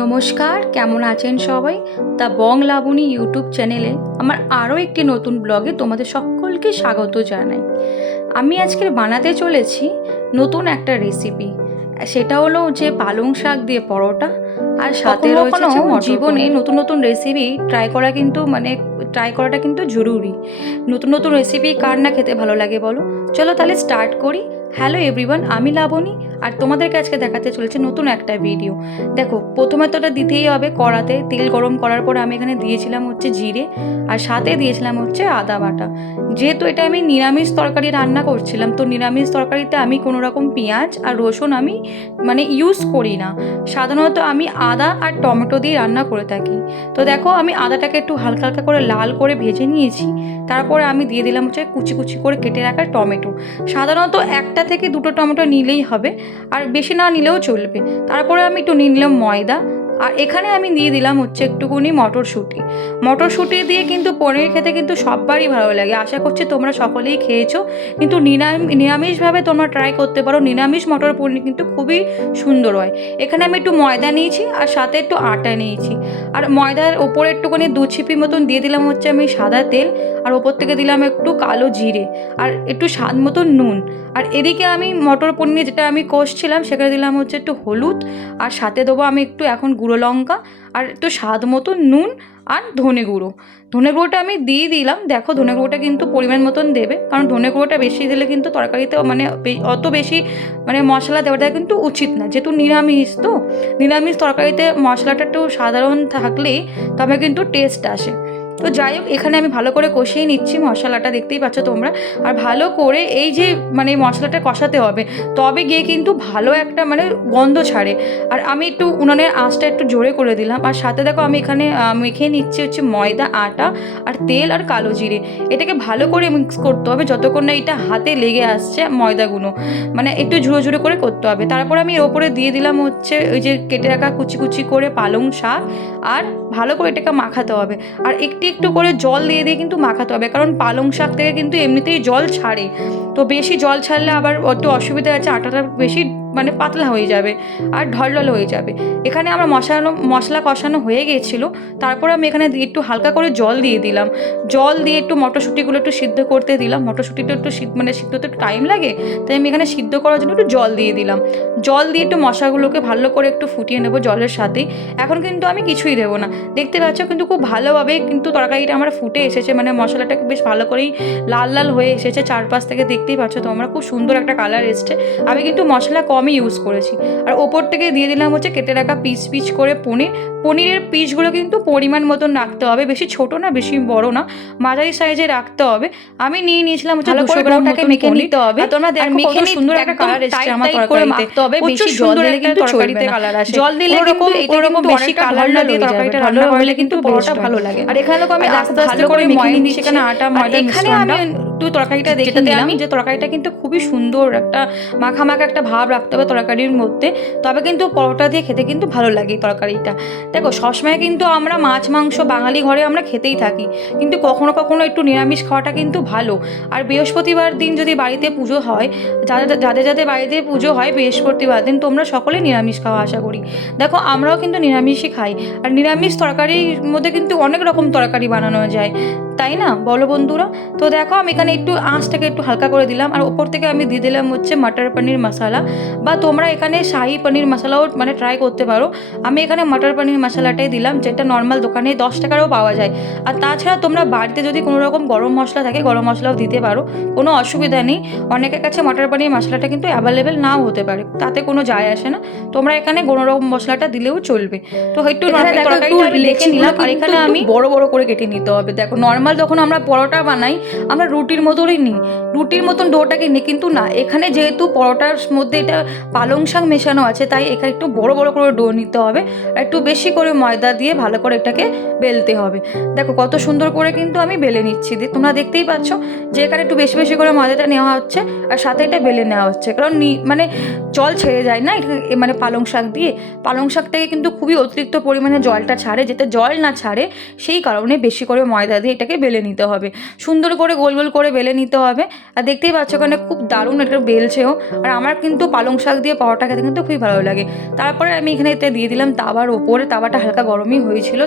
নমস্কার, কেমন আছেন সবাই? দ্য বং লাবণী ইউটিউব চ্যানেলে আমার আরও একটি নতুন ব্লগে তোমাদের সকলকে স্বাগত জানাই। আমি আজকে বানাতে চলেছি নতুন একটা রেসিপি। সেটা হলো যে পালং শাক দিয়ে পরোটা, আর সাথে রয়েছে জীবনে নতুন নতুন রেসিপি ট্রাই করাটা কিন্তু জরুরি। নতুন নতুন রেসিপি কার না খেতে ভালো লাগে বলো? চলো তাহলে স্টার্ট করি। হ্যালো এভরিওয়ান, আমি লাবণী, আর তোমাদেরকে আজকে দেখাতে চলেছে নতুন একটা ভিডিও। দেখো, প্রথমে তো এটা দিতেই হবে কড়াতে। তেল গরম করার পর আমি এখানে দিয়েছিলাম হচ্ছে জিরে, আর সাথে দিয়েছিলাম হচ্ছে আদা বাটা। যেহেতু এটা আমি নিরামিষ তরকারি রান্না করছিলাম, তো নিরামিষ তরকারিতে আমি কোনো রকম পেঁয়াজ আর রসুন আমি ইউজ করি না। সাধারণত আমি আদা আর টমেটো দিয়ে রান্না করে থাকি। তো দেখো, আমি আদাটাকে একটু হালকা হালকা করে লাল করে ভেজে নিয়েছি। তারপরে আমি দিয়ে দিলাম হচ্ছে কুচি কুচি করে কেটে রাখা টমেটো। সাধারণত একটা থেকে দুটো টমেটো নিলেই হবে, আর বেশি না নিলেও চলবে। তারপরে আমি একটু নিয়ে নিলাম ময়দা, আর এখানে আমি দিয়ে দিলাম হচ্ছে একটুকুনি মটরশুঁটি দিয়ে কিন্তু পনির খেতে কিন্তু সববারই ভালো লাগে। আশা করছি তোমরা সকলেই খেয়েছো, কিন্তু নিরামিষভাবে তোমরা ট্রাই করতে পারো। নিরামিষ মটর পনির কিন্তু খুবই সুন্দর হয়। এখানে আমি একটু ময়দা নিয়েছি, আর সাথে একটু আটা নিয়েছি, আর ময়দার ওপরে একটুখানি 2 ছিপি মতন দিয়ে দিলাম হচ্ছে আমি সাদা তেল, আর ওপর থেকে দিলাম একটু কালো জিরে, আর একটু স্বাদ মতন নুন। আর এদিকে আমি মটর পনির যেটা আমি কষছিলাম সেখানে দিলাম হচ্ছে একটু হলুদ, আর সাথে দেবো আমি একটু এখন গুঁড়ো লঙ্কা, আর একটু স্বাদ মতো নুন, আর ধনে গুঁড়োটা আমি দিয়ে দিলাম। দেখো, ধনে গুঁড়োটা কিন্তু পরিমাণ মতন দেবে, কারণ ধনে গুঁড়োটা বেশি দিলে কিন্তু তরকারিতে অত বেশি মশলা দেওয়াটা কিন্তু উচিত না। যেহেতু নিরামিষ তরকারিতে মশলাটা একটু সাধারণ থাকলেই তবে কিন্তু টেস্ট আসে। তো যাই হোক, এখানে আমি ভালো করে কষিয়ে নিচ্ছি মশলাটা, দেখতেই পাচ্ছ তোমরা। আর ভালো করে এই যে মশলাটা কষাতে হবে, তবে গিয়ে কিন্তু ভালো একটা গন্ধ ছাড়ে। আর আমি একটু উনানের আঁচটা একটু জোরে করে দিলাম, আর সাথে দেখো আমি এখানে মেখে নিচ্ছি হচ্ছে ময়দা, আটা, আর তেল, আর কালো জিরে। এটাকে ভালো করে মিক্স করতে হবে যতক্ষণ না এটা হাতে লেগে আসছে ময়দাগুলো, একটু ঝুড়ো ঝুড়ো করে করতে হবে। তারপর আমি এর ওপরে দিয়ে দিলাম হচ্ছে ওই যে কেটে রাখা কুচি কুচি করে পালং শাক, আর ভালো করে এটাকে মাখাতে হবে। আর একটু একটু করে জল দিয়ে দিয়ে কিন্তু মাখাতে হবে, কারণ পালং শাক থেকে কিন্তু এমনিতেই জল ছাড়ে। তো বেশি জল ছাড়লে আবার একটু অসুবিধা আছে, আটাটা বেশি পাতলা হয়ে যাবে আর ঢলঢল হয়ে যাবে। এখানে আমার মশলা কষানো হয়ে গিয়েছিলো। তারপর আমি এখানে একটু হালকা করে জল দিয়ে দিলাম। জল দিয়ে একটু মটরশুঁটিগুলো একটু সিদ্ধ করতে দিলাম। মটরশুঁটিটা একটু সিদ্ধ একটু টাইম লাগে, তাই আমি এখানে সিদ্ধ করার জন্য একটু জল দিয়ে দিলাম। জল দিয়ে একটু মশলাগুলোকে ভালো করে একটু ফুটিয়ে নেবো জলের সাথেই। এখন কিন্তু আমি কিছুই দেবো না, দেখতে পাচ্ছ কিন্তু খুব ভালোভাবে কিন্তু তরকারিটা আমার ফুটে এসেছে। মশলাটা বেশ ভালো করেই লাল লাল হয়ে এসেছে চারপাশ থেকে, দেখতেই পাচ্ছ তোমরা, খুব সুন্দর একটা কালার এসছে। আমি কিন্তু মশলা কমই ইউজ করেছি। আর ওপর থেকে দিয়ে দিলাম হচ্ছে কেটে রাখা পিস করে পনিরের পিসগুলো কিন্তু পরিমাণ মতন রাখতে হবে, বেশি ছোট না বেশি বড় না, মাঝারি সাইজে রাখতে হবে। আমি নিয়ে নিয়েছিলাম হচ্ছে 200 গ্রামটাকে মেখে নিতে হবে। তোমরা দেখো কত সুন্দর একটা কালার এসছে আমার তরকারিতে। হবে বেশি জল দিলে কিন্তু তরকারিতে কালার আসে। জল দিলে কিন্তু এরকম বেশি কালার না দিয়ে তরকারিটা রান্না হলে কিন্তু বড়টা ভালো লাগে। আর এখানে আমি আস্তে আস্তে করে মেখে নিচ্ছি, সেখানে আটা ময়দা এখানে আমি একটু তরকারিটা দেখে নিলাম যে তরকারিটা কিন্তু খুবই সুন্দর একটা মাখা একটা ভাব রাখতে হবে তরকারির মধ্যে, তবে কিন্তু পরোটা দিয়ে খেতে কিন্তু ভালো লাগে তরকারিটা। দেখো, সবসময় কিন্তু আমরা মাছ মাংস বাঙালি ঘরে আমরা খেতেই থাকি, কিন্তু কখনো কখনো একটু নিরামিষ খাওয়াটা কিন্তু ভালো। আর বৃহস্পতিবার দিন যদি বাড়িতে পুজো হয়, যাদের বাড়িতে পুজো হয় বৃহস্পতিবার দিন, তোমরা সকলে নিরামিষ খাওয়া আশা করি। দেখো, আমরাও কিন্তু নিরামিষই খাই, আর নিরামিষ তরকারির মধ্যে কিন্তু অনেক রকম তরকারি বানানো যায়, তাই না বলো বন্ধুরা? তো দেখো, আমি এখানে একটু আঁচটাকে একটু হালকা করে দিলাম, আর ওপর থেকে আমি দিয়ে দিলাম হচ্ছে মটর পনির মশলা, বা তোমরা এখানে শাহি পনির মশলাও ট্রাই করতে পারো। আমি এখানে মটর পনির মশলাটাই দিলাম, যেটা নর্মাল দোকানে 10 টাকারও পাওয়া যায়। আর তাছাড়া তোমরা বাড়িতে যদি কোনো রকম গরম মশলা থাকে, গরম মশলাও দিতে পারো, কোনো অসুবিধা নেই। অনেকের কাছে মটর পনির মশলাটা কিন্তু অ্যাভেলেবেল নাও হতে পারে, তাতে কোনো যায় আসে না। তোমরা এখানে কোনো রকম মশলাটা দিলেও চলবে। তো একটু লিখে নিলাম, আর এখানে আমি বড় বড় করে কেটে নিতে হবে। দেখো, নর্মাল যখন আমরা পরোটা বানাই আমরা রুটির মতনই নিই, রুটির মতন ডোটাকে নিই, কিন্তু না, এখানে যেহেতু পরোটার মধ্যে এটা পালং শাক মেশানো আছে, তাই এখানে একটু বড় বড় করে ডো নিতে হবে, আর একটু বেশি করে ময়দা দিয়ে ভালো করে এটাকে বেলতে হবে। দেখো কত সুন্দর করে কিন্তু আমি বেলে নিচ্ছি, তোমরা দেখতেই পাচ্ছ যে এখানে একটু বেশি বেশি করে ময়দাটা নেওয়া হচ্ছে, আর সাথে এটা বেলে নেওয়া হচ্ছে, কারণ জল ছেড়ে যায় না পালং শাক দিয়ে। পালং শাক থেকে কিন্তু খুবই অতিরিক্ত পরিমাণে জলটা ছাড়ে, যাতে জল না ছাড়ে সেই কারণে বেশি করে ময়দা দিয়ে এটাকে এটাকে বেলে নিতে হবে, সুন্দর করে গোল গোল করে বেলে নিতে হবে। আর দেখতেই পাচ্ছ ওখানে খুব দারুণ এটা বেলছেও। আর আমার কিন্তু পালং শাক দিয়ে পরোটা খেতে কিন্তু খুবই ভালো লাগে। তারপরে আমি এখানে এটা দিয়ে দিলাম তাওয়ার ওপরে, তাওয়াটা হালকা গরমই হয়েছিল,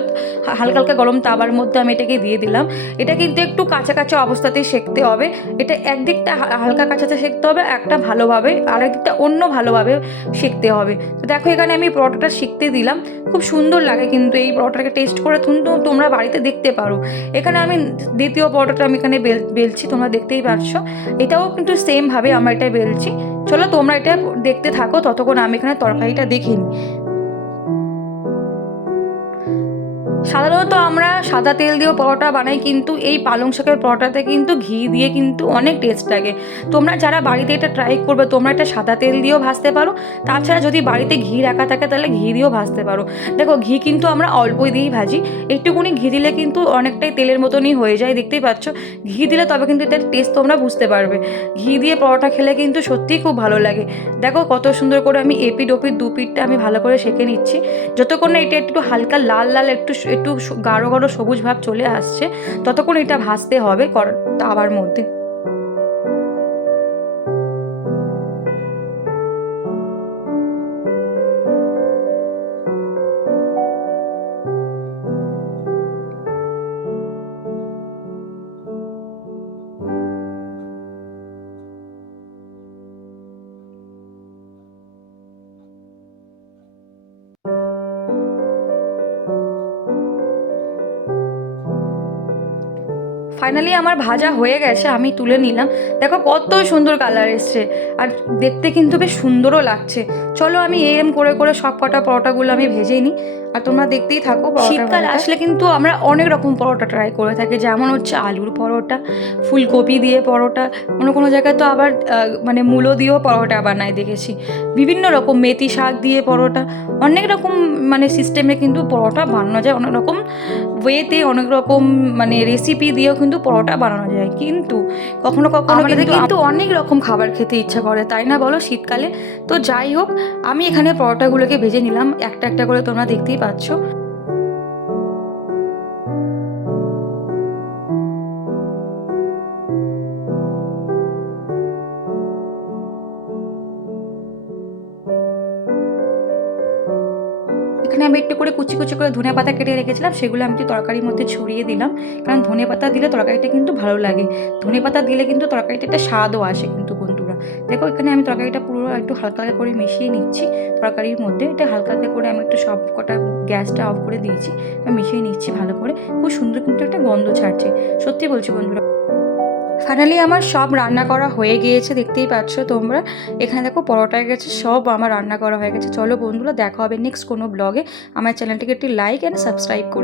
হালকা হালকা গরম তাওয়ার মধ্যে আমি এটাকে দিয়ে দিলাম। এটা কিন্তু একটু কাঁচা কাঁচা অবস্থাতেই সেঁকতে হবে, এটা একদিকটা হালকা কাঁচাতে সেঁকতে হবে, একটা ভালোভাবে আর একদিকটা অন্য ভালোভাবে সেঁকতে হবে। তো দেখো এখানে আমি পরোটাটা সেঁকতে দিলাম, খুব সুন্দর লাগে কিন্তু এই পরোটাটাকে টেস্ট করে কিন্তু তোমরা বাড়িতে দেখতে পারো। এখানে আমি দ্বিতীয় পরোটাটা আমি এখানে বেলছি, তোমরা দেখতেই পারছো, এটাও কিন্তু সেমভাবে আমরা এটা বেলছি। চলো তোমরা এটা দেখতে থাকো, ততক্ষণ আমি এখানে তরকারিটা দেখে নিই। সাধারণত আমরা সাদা তেল দিয়েও পরোটা বানাই, কিন্তু এই পালং শাকের পরোটাতে কিন্তু ঘি দিয়ে কিন্তু অনেক টেস্ট লাগে। তোমরা যারা বাড়িতে এটা ট্রাই করবে, তোমরা এটা সাদা তেল দিয়েও ভাজতে পারো, তাছাড়া যদি বাড়িতে ঘি রাখা থাকে তাহলে ঘি দিয়েও ভাজতে পারো। দেখো ঘি কিন্তু আমরা অল্পই দিয়েই ভাজি, একটুকুনি ঘি দিলে কিন্তু অনেকটাই তেলের মতনই হয়ে যায়, দেখতেই পাচ্ছ। ঘি দিলে তবে কিন্তু এটার টেস্ট তোমরা বুঝতে পারবে। ঘি দিয়ে পরোটা খেলে কিন্তু সত্যিই খুব ভালো লাগে। দেখো কত সুন্দর করে আমি এপিড ওপিড দু পিঠটা আমি ভালো করে সেঁকে নিচ্ছি, যতক্ষণ না এটা একটু হালকা লাল লাল একটু একটু গাঢ় গাঢ় সবুজ ভাব চলে আসছে, ততক্ষণ এটা ভাজতে হবে তাওয়ার মধ্যে। ফাইনালি আমার ভাজা হয়ে গেছে, আমি তুলে নিলাম। দেখো কত সুন্দর কালার এসছে, আর দেখতে কিন্তু বেশ সুন্দরও লাগছে। চলো আমি এরম করে করে সব কটা পরোটাগুলো আমি ভেজে নিই, আর তোমরা দেখতেই থাকো। শীতকাল আসলে কিন্তু আমরা অনেক রকম পরোটা ট্রাই করে থাকি, যেমন হচ্ছে আলুর পরোটা, ফুলকপি দিয়ে পরোটা, কোনো কোনো জায়গায় তো আবার মানে মূলো দিয়েও পরোটা বানায় দেখেছি, বিভিন্ন রকম মেথি শাক দিয়ে পরোটা, অনেক রকম মানে সিস্টেমে কিন্তু পরোটা বানানো যায়, অনেক রকম ওয়েতে, অনেক রকম মানে রেসিপি দিয়েও কিন্তু পরোটা বানানো যায়। কিন্তু কখনো কখনো কিন্তু অনেক রকম খাবার খেতে ইচ্ছা করে, তাই না বলো শীতকালে? তো যাই হোক, আমি এখানে পরোটাগুলোকে ভেজে নিলাম একটা একটা করে, তোমরা দেখতেই পাচ্ছ। এখানে আমি একটু করে কুচি কুচি করে ধনে পাতা কেটে রেখেছিলাম, সেগুলো আমি একটু তরকারির মধ্যে ছড়িয়ে দিলাম, কারণ ধনে পাতা দিলে তরকারিটা কিন্তু ভালো লাগে। ধনে পাতা দিলে কিন্তু তরকারিটা একটা স্বাদও আসে কিন্তু বন্ধুরা। দেখো এখানে আমি তরকারিটা পুরো একটু হালকা হালকা করে মিশিয়ে নিচ্ছি তরকারির মধ্যে, এটা হালকা হালকা করে আমি একটু সব কটা গ্যাসটা অফ করে দিয়েছি, মিশিয়ে নিচ্ছি ভালো করে। খুব সুন্দর কিন্তু একটা গন্ধ ছাড়ছে, সত্যি বলছি বন্ধুরা। ফাইনালি আমার সব রান্না করা হয়ে গিয়েছে, দেখতেই পাচ্ছ তোমরা। এখানে দেখো পরোটা গেছে, সব আমার রান্না করা হয়ে গেছে। চলো বন্ধুরা, দেখা হবে নেক্সট কোনো ব্লগে। আমার চ্যানেলটিকে একটি লাইক অ্যান্ড সাবস্ক্রাইব করে